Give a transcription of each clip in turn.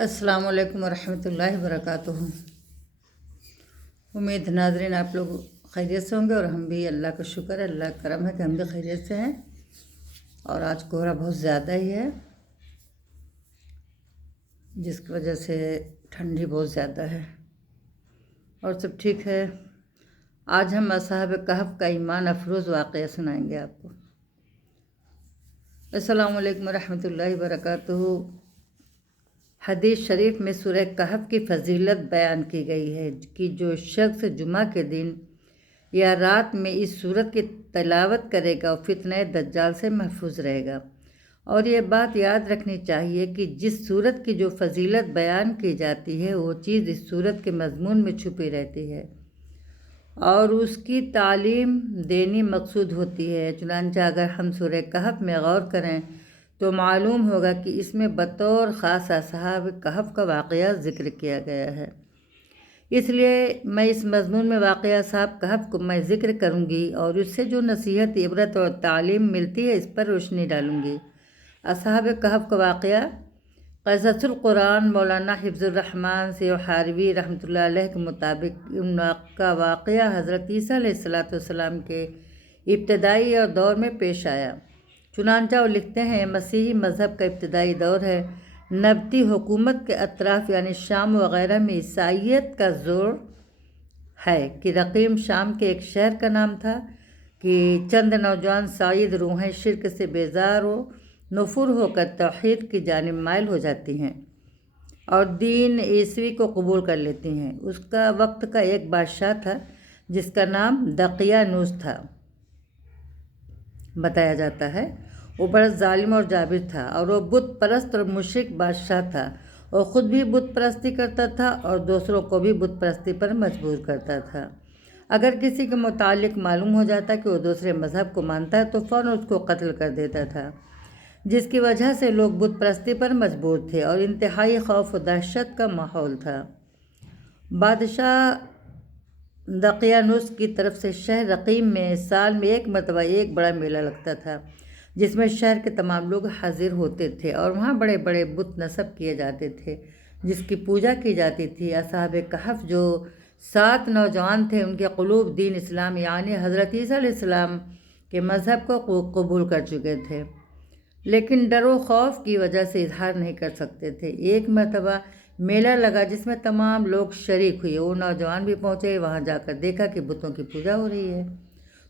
السلام علیکم ورحمۃ اللہ وبرکاتہ۔ امید ناظرین آپ لوگ خیریت سے ہوں گے، اور ہم بھی اللہ کا شکر ہے، اللہ کا کرم ہے کہ ہم بھی خیریت سے ہیں۔ اور آج کوہرا بہت زیادہ ہی ہے، جس کی وجہ سے ٹھنڈی بہت زیادہ ہے، اور سب ٹھیک ہے۔ آج ہم اصحاب کہف کا ایمان افروز واقعہ سنائیں گے آپ کو۔ السلام علیکم ورحمۃ اللہ وبرکاتہ۔ حدیث شریف میں سورہ کہف کی فضیلت بیان کی گئی ہے کہ جو شخص جمعہ کے دن یا رات میں اس سورت کی تلاوت کرے گا وہ فتنہ دجال سے محفوظ رہے گا۔ اور یہ بات یاد رکھنی چاہیے کہ جس سورت کی جو فضیلت بیان کی جاتی ہے وہ چیز اس سورت کے مضمون میں چھپی رہتی ہے اور اس کی تعلیم دینی مقصود ہوتی ہے۔ چنانچہ اگر ہم سورہ کہف میں غور کریں تو معلوم ہوگا کہ اس میں بطور خاص اصحاب کہف کا واقعہ ذکر کیا گیا ہے۔ اس لیے میں اس مضمون میں واقعہ اصحاب کہف کو میں ذکر کروں گی اور اس سے جو نصیحت، عبرت اور تعلیم ملتی ہے اس پر روشنی ڈالوں گی۔ اصحاب کہف کا واقعہ قصص القرآن مولانا حفظ الرحمن سیوحاروی رحمۃ اللہ علیہ کے مطابق ان کا واقعہ حضرت عیسیٰ علیہ السلام کے ابتدائی اور دور میں پیش آیا۔ چنانچہ وہ لکھتے ہیں، مسیحی مذہب کا ابتدائی دور ہے۔ نبطی حکومت کے اطراف یعنی شام وغیرہ میں عیسائیت کا زور ہے کہ رقیم شام کے ایک شہر کا نام تھا کہ چند نوجوان سعید روحیں شرک سے بیزار و نفور ہو کر توحید کی جانب مائل ہو جاتی ہیں اور دین عیسوی کو قبول کر لیتی ہیں۔ اس کا وقت کا ایک بادشاہ تھا جس کا نام دقیانوس تھا، بتایا جاتا ہے۔ وہ بڑا ظالم اور جابر تھا اور وہ بت پرست اور مشرک بادشاہ تھا۔ وہ خود بھی بت پرستی کرتا تھا اور دوسروں کو بھی بت پرستی پر مجبور کرتا تھا۔ اگر کسی کے متعلق معلوم ہو جاتا کہ وہ دوسرے مذہب کو مانتا ہے تو فوراً اس کو قتل کر دیتا تھا، جس کی وجہ سے لوگ بت پرستی پر مجبور تھے اور انتہائی خوف و دہشت کا ماحول تھا۔ بادشاہ دقیانوس کی طرف سے شہر رقیم میں سال میں ایک مرتبہ ایک بڑا میلہ لگتا تھا جس میں شہر کے تمام لوگ حاضر ہوتے تھے اور وہاں بڑے بڑے بت نصب کیے جاتے تھے جس کی پوجا کی جاتی تھی۔ اصحاب کہف جو 7 نوجوان تھے ان کے قلوب دین اسلام یعنی حضرت عیسیٰ علیہ السلام کے مذہب کو قبول کر چکے تھے، لیکن ڈر و خوف کی وجہ سے اظہار نہیں کر سکتے تھے۔ ایک مرتبہ میلہ لگا جس میں تمام لوگ شریک ہوئے۔ وہ نوجوان بھی پہنچے، وہاں جا کر دیکھا کہ بتوں کی پوجا ہو رہی ہے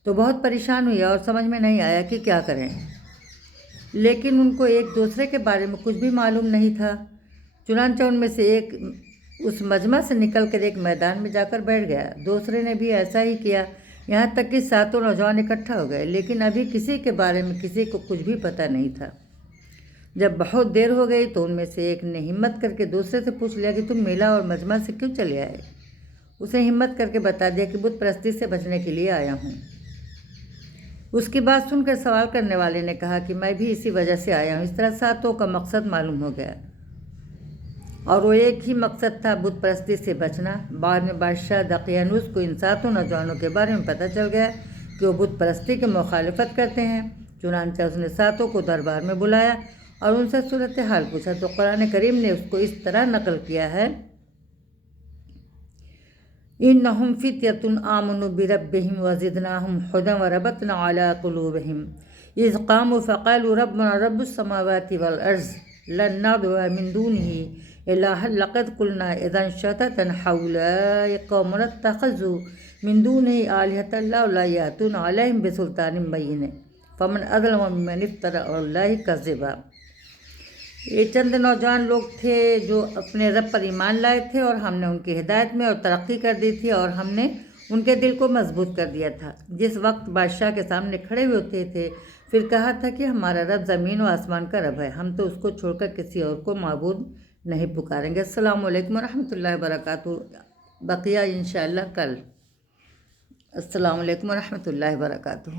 تو بہت پریشان ہوئے اور سمجھ میں نہیں آیا کہ کیا کریں، لیکن ان کو ایک دوسرے کے بارے میں کچھ بھی معلوم نہیں تھا۔ چنانچہ ان میں سے ایک اس مجمع سے نکل کر ایک میدان میں جا کر بیٹھ گیا۔ دوسرے نے بھی ایسا ہی کیا، یہاں تک کہ 7 نوجوان اکٹھا ہو گئے، لیکن ابھی کسی کے بارے میں کسی کو کچھ بھی پتہ نہیں تھا۔ جب بہت دیر ہو گئی تو ان میں سے ایک نے ہمت کر کے دوسرے سے پوچھ لیا کہ تم میلہ اور مجمع سے کیوں چلے آئے؟ اسے ہمت کر کے بتا دیا کہ بت پرستی سے بچنے کے لیے آیا ہوں۔ اس کی بات سن کر سوال کرنے والے نے کہا کہ میں بھی اسی وجہ سے آیا ہوں۔ اس طرح 7 کا مقصد معلوم ہو گیا اور وہ ایک ہی مقصد تھا، بت پرستی سے بچنا۔ بعد میں بادشاہ دقیانوس کو ان 7 نوجوانوں کے بارے میں پتہ چل گیا کہ وہ بت پرستی کی مخالفت کرتے ہیں۔ چنانچہ اس نے 7 کو دربار میں بلایا اور ان سے صورتحال پوچھا تو قرآن کریم نے اس کو اس طرح نقل کیا ہے، انہم فتیۃ آمنوا بربہم وزدناہم ھدی وربطنا علی قلوبہم اذ قاموا فقالوا ربنا رب السماوات والارض لن ندعو من دونہ الہا لقد قلنا اذا شططا ہؤلاء قوم اتخذوا من دونہ آلہۃ لولا یأتون علیہم بسلطان بین فمن اظلم ممن افتری علی اللہ کذبا۔ یہ چند نوجوان لوگ تھے جو اپنے رب پر ایمان لائے تھے اور ہم نے ان کی ہدایت میں اور ترقی کر دی تھی اور ہم نے ان کے دل کو مضبوط کر دیا تھا۔ جس وقت بادشاہ کے سامنے کھڑے ہوتے تھے پھر کہا تھا کہ ہمارا رب زمین و آسمان کا رب ہے، ہم تو اس کو چھوڑ کر کسی اور کو معبود نہیں پکاریں گے۔ السلام علیکم ورحمۃ اللہ وبرکاتہ۔ بقیہ انشاءاللہ کل۔ السلام علیکم ورحمۃ اللہ وبرکاتہ۔